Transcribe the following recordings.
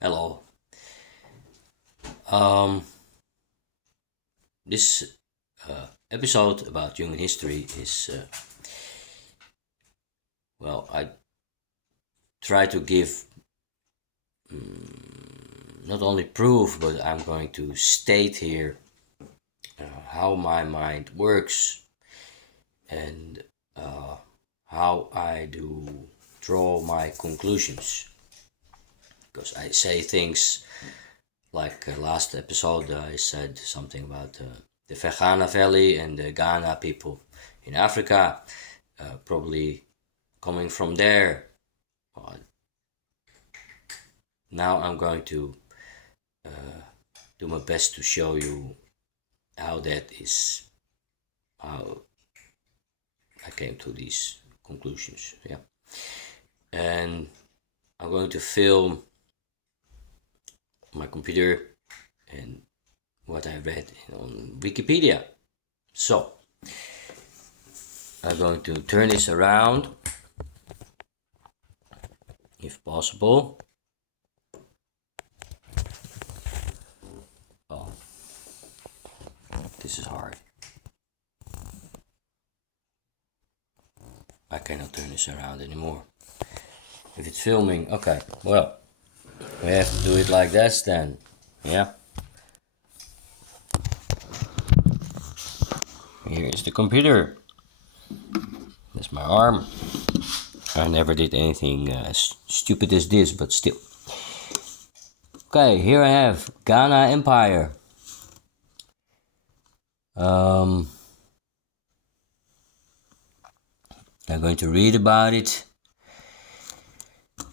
Hello. Um, this episode about human history is, I try to give not only proof, but I'm going to state here how my mind works and how I do draw my conclusions. Because I say things like last episode, I said something about the Fergana Valley and the Gana people in Africa, probably coming from there. Uh, Now I'm going to do my best to show you how that is, how I came to these conclusions. Yeah, and I'm going to film my computer and what I read on Wikipedia. So I'm going to turn this around if possible. Oh, this is hard. I cannot turn this around anymore. If it's filming, okay, well, we have to do it like this then. Yeah. Here is the computer. That's my arm. I never did anything as stupid as this, but still. Okay, here I have Ghana Empire. I'm going to read about it.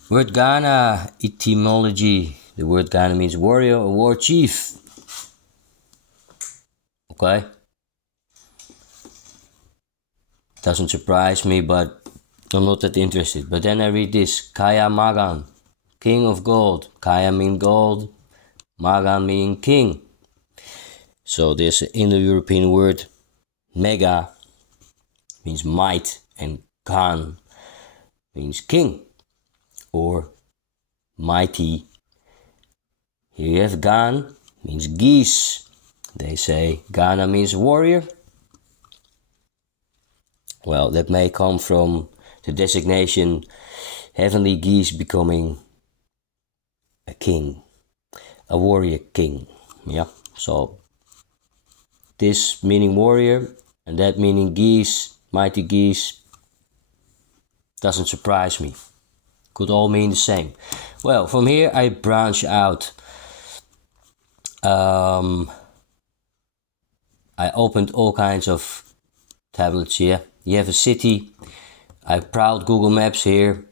Word Ghana etymology. The word Ghana means warrior or war chief. Okay. Doesn't surprise me, but I'm not that interested. But then I read this. Kaya Magan, king of gold. Kaya means gold. Magan means king. So this Indo-European word mega means might and Khan means king or mighty. Here you have Gan means geese. They say Ghana means warrior. Well, that may come from the designation heavenly geese becoming a king, a warrior king. Yeah, so this meaning warrior and that meaning geese, mighty geese, doesn't surprise me. Could all mean the same. Well, from here I branch out. I opened all kinds of tablets here. You have a city. I proud Google Maps here.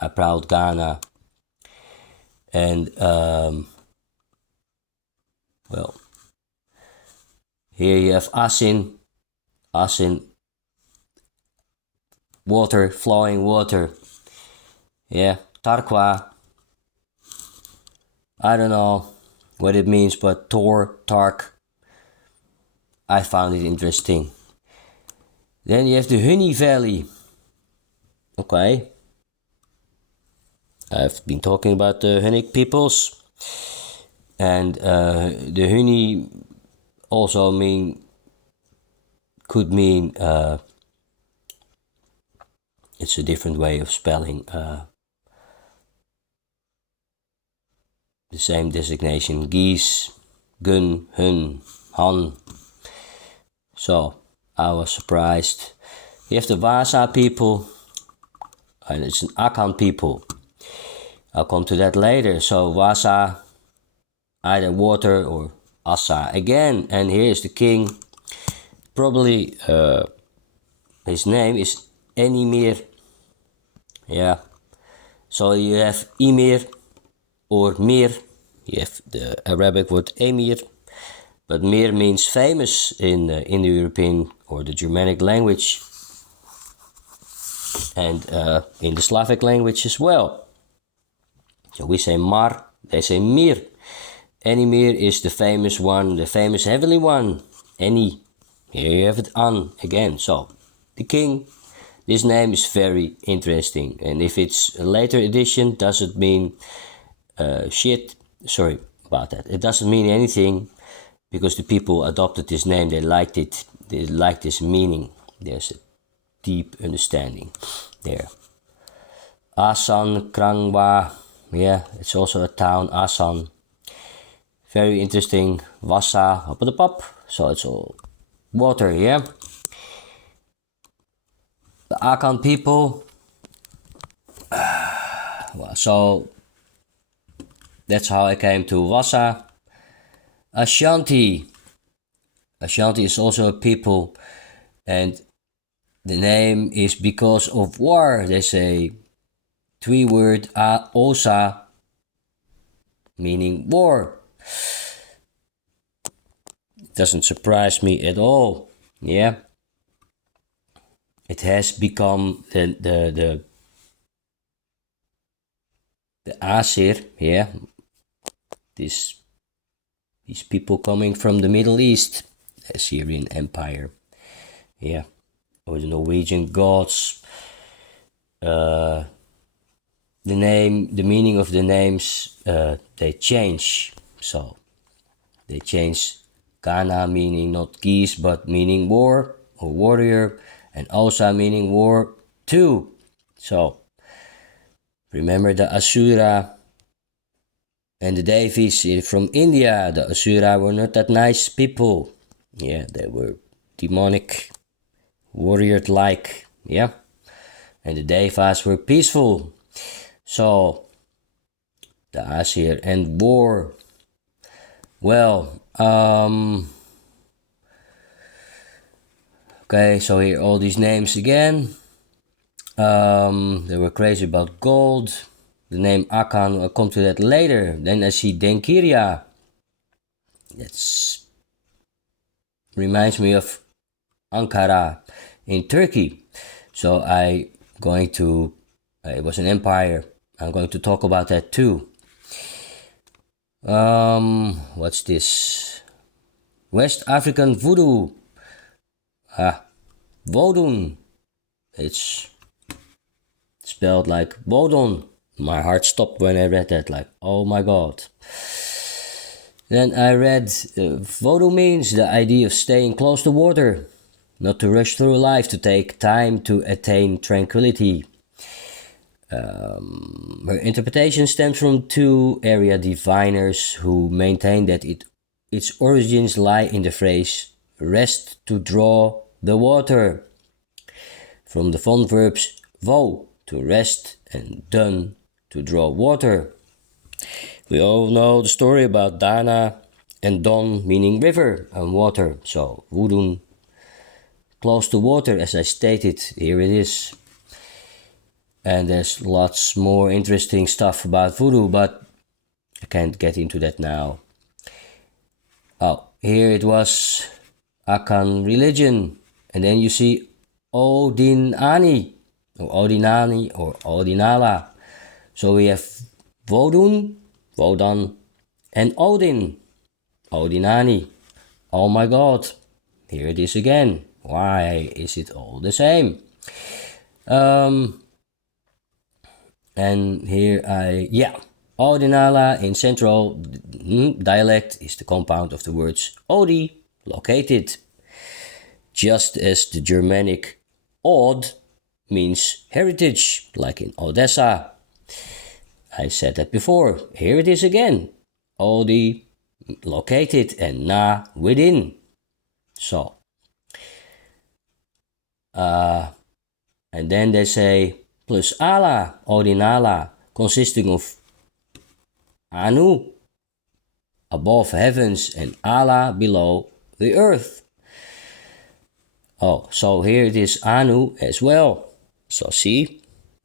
I proud Ghana. And, here you have Asin. Asin, water, flowing water. Yeah, Tarkwa. I don't know what it means, but Tor, Tark. I found it interesting. Then you have the Honey Valley. Okay. I've been talking about the Hunnic peoples. And the Honey also could mean, it's a different way of spelling the same designation. Geese, Gun, Hun, Han. So I was surprised. You have the Vasa people, and it's an Akan people. I'll come to that later. So Vasa, either water or Asa again. And here's the king. Probably his name is Enimir. Yeah. So you have Emir or Mir. You have the Arabic word Emir. But Mir means famous in the Indo-European or the Germanic language. And in the Slavic language as well. So we say Mar, they say Mir. Enimir is the famous one, the famous heavenly one. Eni. Here you have it An again. So the king, this name is very interesting. And if it's a later edition, does it mean shit. Sorry about that. It doesn't mean anything because the people adopted this name. They liked it. They liked this meaning. There's a deep understanding there. Asan Krangwa. Yeah, it's also a town. Asan. Very interesting. Wassa. Up at the pop. So it's all water. Yeah. The Akan people. Well, so that's how I came to Wassa. Ashanti. Ashanti is also a people, and the name is because of war. They say 3-word Osa, meaning war. It doesn't surprise me at all. Yeah. It has become the Asir, yeah. These people coming from the Middle East, Assyrian Empire, yeah, or the Norwegian gods. The meaning of the names, they change. So they change. Gana meaning not geese, but meaning war or warrior, and Osa meaning war too. So remember the Asura and the Devis from India. The Asura were not that nice people. Yeah, they were demonic, warrior-like. Yeah, and the Devas were peaceful. So the Asir and war. Well, okay, so here all these names again. They were crazy about gold. The name Akan, I'll come to that later. Then I see Denkiria. That reminds me of Ankara in Turkey. So it was an empire. I'm going to talk about that too. What's this? West African voodoo. Vodun. It's spelled like Vodun. My heart stopped when I read that, like, oh my god. Then I read Vodou means the idea of staying close to water, not to rush through life, to take time to attain tranquility. Her interpretation stems from 2 area diviners who maintain that its origins lie in the phrase rest to draw the water, from the fon verbs vo to rest and dun to draw water. We all know the story about Dana and Don meaning river and water. So Wudun, close to water, as I stated, here it is. And there's lots more interesting stuff about voodoo, but I can't get into that now. Oh, here it was Akan religion. And then you see Odinani, or Odinani, or Odinala. So we have Vodun, Wodan, and Odin, Odinani. Oh my god, here it is again. Why is it all the same? And here Odinala in central dialect is the compound of the words Odi, located. Just as the Germanic Od means heritage, like in Odessa. I said that before. Here it is again. Odi, located, and Na, within. So. And then they say plus Ala, Odinala, consisting of Anu, above heavens, and Ala, below the earth. Oh, so here it is Anu as well. So see,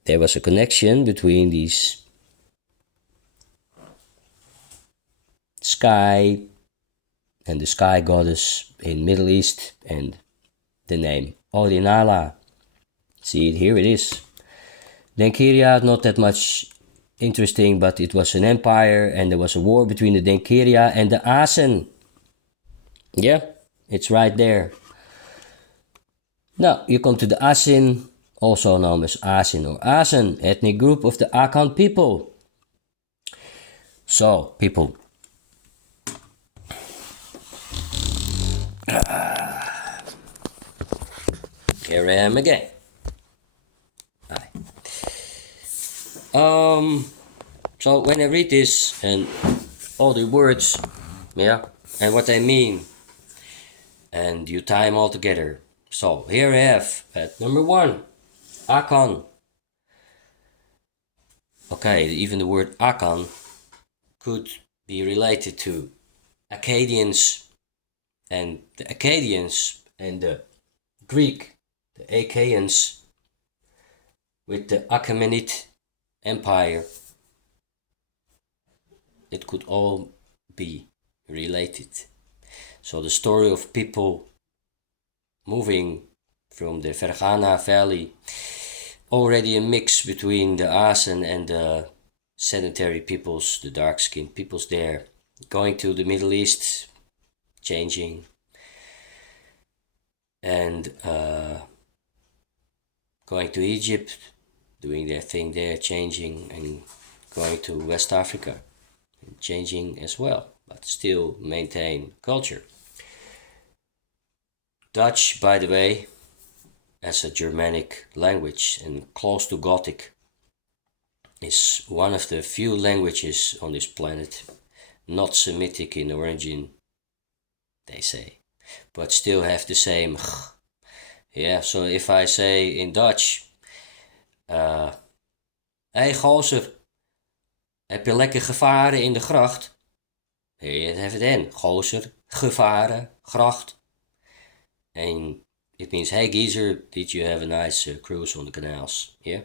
there was a connection between these sky and the sky goddess in Middle East and the name Odinala. See it, here it is. Denkiria, not that much interesting, but it was an empire and there was a war between the Denkiria and the Asen. Yeah, it's right there. Now you come to the Asin, also known as Asin or Asen, ethnic group of the Akan people. So, people, here I am again. Hi. So when I read this and all the words, yeah, and what they mean, and you tie them all together. So here I have at number 1, Akan. Okay, even the word Akan could be related to Akkadians, and the Akkadians and the Greek, the Achaeans, with the Achaemenid Empire. It could all be related. So the story of people moving from the Fergana Valley, already a mix between the Asen and the sedentary peoples, the dark-skinned peoples there, going to the Middle East, changing, and going to Egypt, doing their thing there, changing, and going to West Africa, changing as well, but still maintain culture. Dutch, by the way, as a Germanic language and close to Gothic, is one of the few languages on this planet not Semitic in origin, they say, but still have the same ch. Yeah, so if I say in Dutch, hey gozer, heb je lekker gevaren in de gracht? Here you have it then, gozer, gevaren, gracht. And it means, hey geezer, did you have a nice cruise on the canals? Yeah?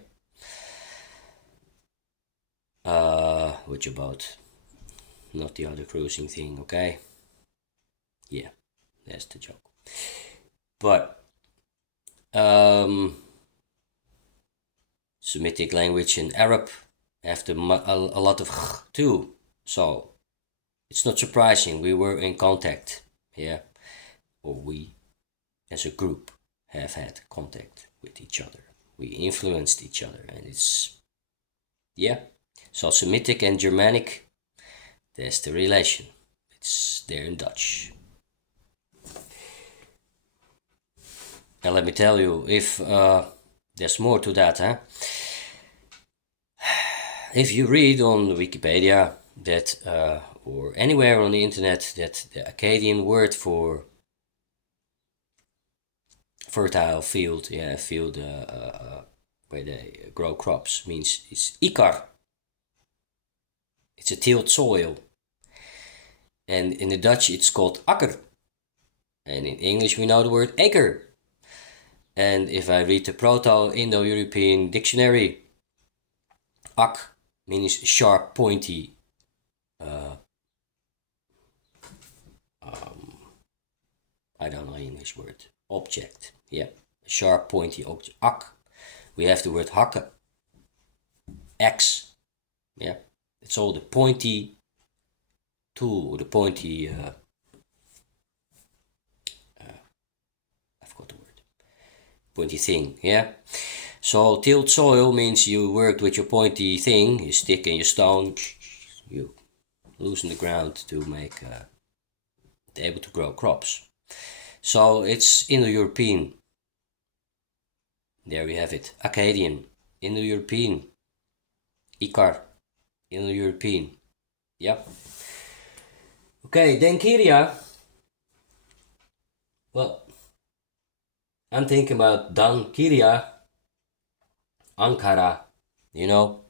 With your boat. Not the other cruising thing, okay? Yeah, that's the joke. But, Semitic language and Arab have a lot of ch too. So, it's not surprising we were in contact, yeah? Or we, as a group, have had contact with each other. We influenced each other, and it's, yeah. So Semitic and Germanic, there's the relation. It's there in Dutch. And let me tell you, if there's more to that, huh? If you read on Wikipedia that, or anywhere on the internet, that the Akkadian word for fertile field, yeah, field where they grow crops, means is ikar. It's a tilled soil. And in the Dutch it's called akker. And in English we know the word acre. And if I read the Proto-Indo-European dictionary, ak means sharp, pointy, I don't know English word, object. Yeah, sharp, pointy object. Ak. We have the word hakke, axe. Yeah, it's all the pointy tool, or the pointy, I forgot the word, pointy thing, yeah? So tilled soil means you worked with your pointy thing, your stick and your stone, you loosen the ground to make, able to grow crops. So it's Indo-European. There we have it. Akkadian, Indo-European. Ikar, Indo-European. Yep. Okay, then Kyria. Well, I'm thinking about Dan Kyria, Ankara, you know.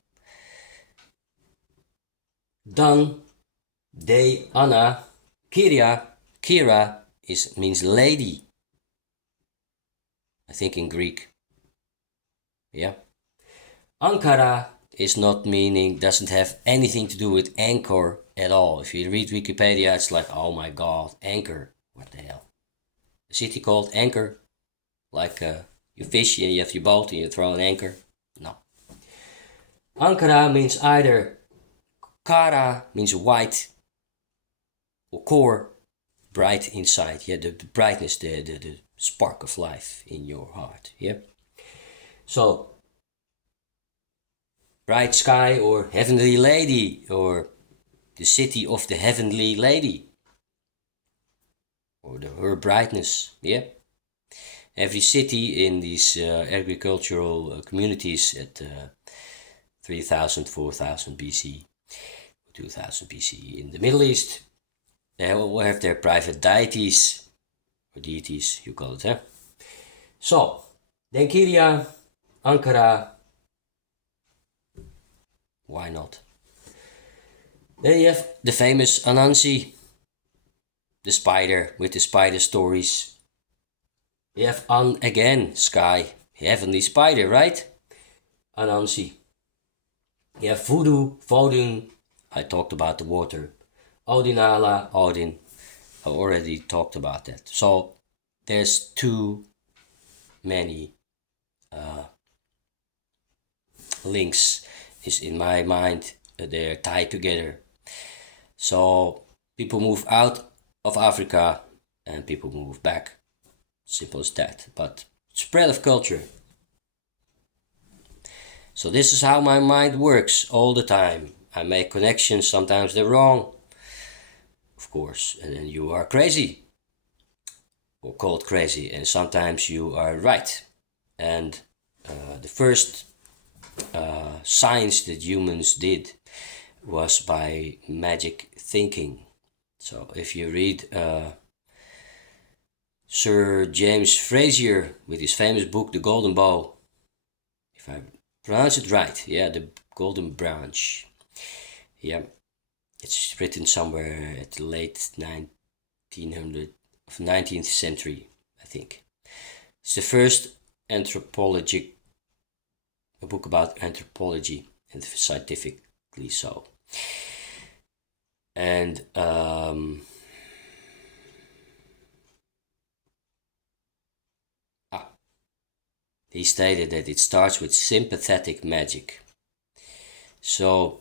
Dan, De, Anna, Kyria, Kira means lady. I think in Greek. Yeah. Ankara is not meaning, doesn't have anything to do with anchor at all. If you read Wikipedia, it's like, oh my god, anchor. What the hell? A city called Anchor? Like you fish and you have your boat and you throw an anchor? No. Ankara means either Kara means white, or core, bright inside. Yeah, the brightness, the spark of life in your heart. Yeah. So, bright sky or heavenly lady, or the city of the heavenly lady, or her brightness. Yeah. Every city in these agricultural communities at 3000, 4000 BC, 2000 BC in the Middle East, they will have their private deities, or deities, you call it, huh? So, Denkiria, Ankara, why not? Then you have the famous Anansi, the spider with the spider stories. You have An again, sky, heavenly spider, right? Anansi. You have Voodoo, Vodun, I talked about the water. Odinala, Odin, I already talked about that. So there's too many links is in my mind. They're tied together. So people move out of Africa and people move back. Simple as that. But spread of culture. So this is how my mind works all the time. I make connections, sometimes they're wrong, of course, and then you are crazy, or called crazy, and sometimes you are right. And the first science that humans did was by magic thinking. So if you read Sir James Frazer with his famous book, The Golden Bow, if I pronounce it right, yeah, The Golden Branch, yeah, it's written somewhere at the late 19th century, I think. It's the first a book about anthropology, and scientifically so. And he stated that it starts with sympathetic magic. So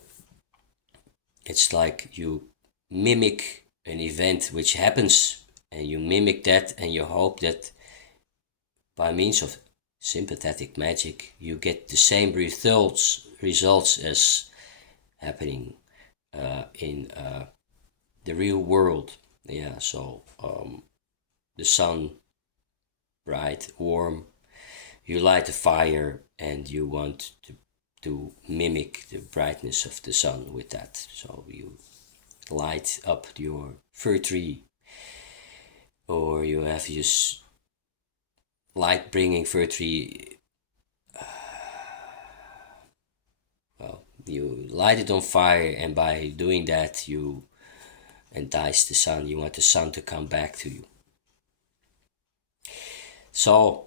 it's like you mimic an event which happens, and you mimic that, and you hope that by means of sympathetic magic you get the same results as happening in the real world. Yeah, so the sun, bright, warm, you light a fire and you want to mimic the brightness of the sun with that. So you light up your fir tree, or you have this light bringing fir tree. Well, you light it on fire, and by doing that you entice the sun. You want the sun to come back to you. So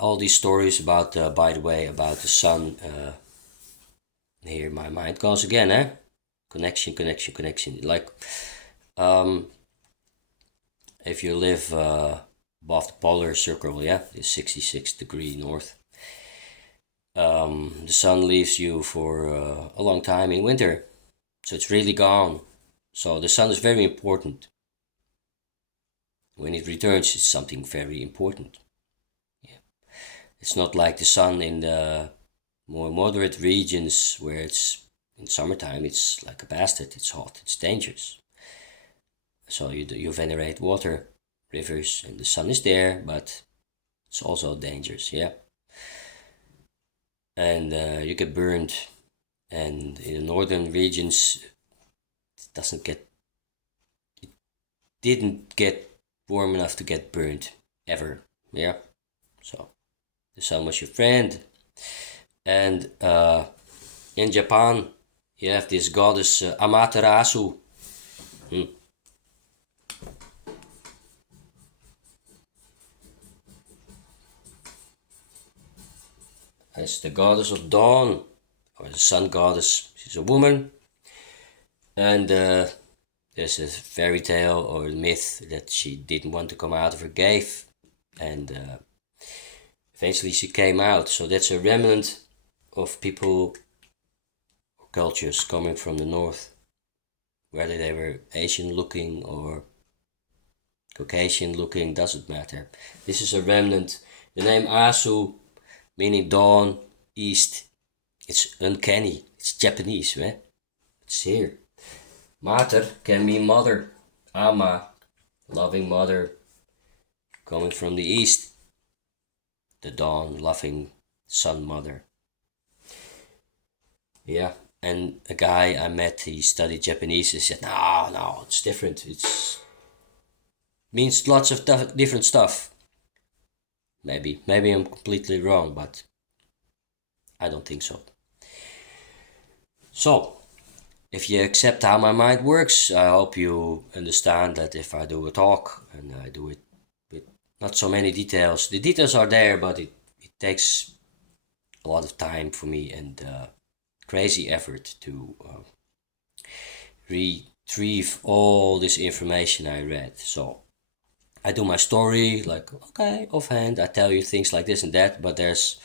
all these stories about, by the way, about the sun, here my mind goes again, eh? Connection. Like, if you live above the polar circle, yeah, it's 66 degree north. The sun leaves you for a long time in winter, so it's really gone. So the sun is very important. When it returns, it's something very important. Yeah. It's not like the sun in the more moderate regions where it's in summertime, it's like a bastard, it's hot, it's dangerous. So you venerate water, rivers, and the sun is there, but it's also dangerous, yeah. And you get burned, and in the northern regions it didn't get warm enough to get burned ever, yeah. So the sun was your friend. And in Japan you have this goddess Amaterasu. It's the goddess of dawn, or the sun goddess. She's a woman, and there's a fairy tale or myth that she didn't want to come out of her cave, and eventually she came out. So that's a remnant of people or cultures coming from the north, whether they were Asian looking or Caucasian looking, doesn't matter. This is a remnant. The name Asu, meaning dawn, east, it's uncanny, it's Japanese, right? It's here, Mater can mean mother. Ama, loving mother, coming from the east. The dawn, loving sun mother. Yeah, and a guy I met, he studied Japanese, he said, no, it's different. It's means lots of different stuff. Maybe I'm completely wrong, but I don't think so. So, if you accept how my mind works, I hope you understand that if I do a talk and I do it with not so many details, the details are there, but it takes a lot of time for me and crazy effort to retrieve all this information I read. So I do my story like, okay, offhand, I tell you things like this and that, but there's,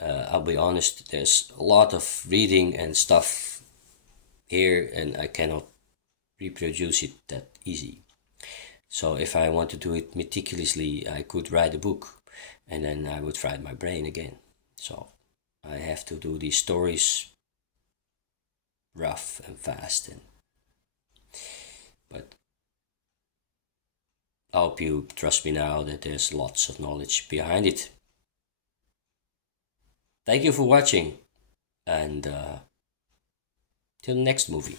I'll be honest, there's a lot of reading and stuff here, and I cannot reproduce it that easy. So if I want to do it meticulously, I could write a book, and then I would fry my brain again. So I have to do these stories rough and fast, but I hope you trust me now that there's lots of knowledge behind it. Thank you for watching, and till the next movie.